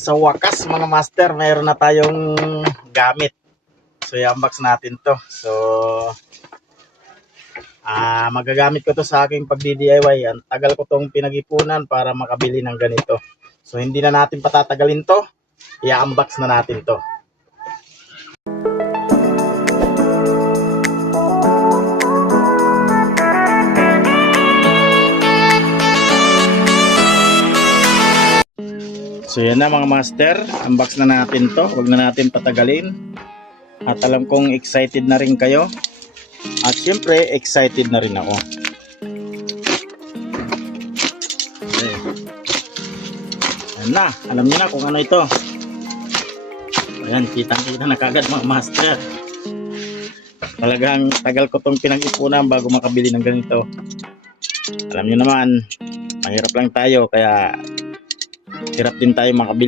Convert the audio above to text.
Sa wakas mga master, mayroon na tayong gamit. So i-unbox natin to. So magagamit ko to sa aking pagdi-DIY. Ang tagal ko tong pinag-ipunan para makabili ng ganito. So hindi na natin patatagalin to. I-unbox na natin to. So yan na mga master, unbox na natin to. Huwag na natin patagalin. At alam kong excited na rin kayo. At syempre excited na rin ako. Okay. Yan na, alam niyo na kung ano ito. Ayan, kitang-kita na kagad mga master. Talagang tagal ko tong pinag-ipunan bago makabili ng ganito. Alam niyo naman, mahirap lang tayo kaya hirap din tayo makabili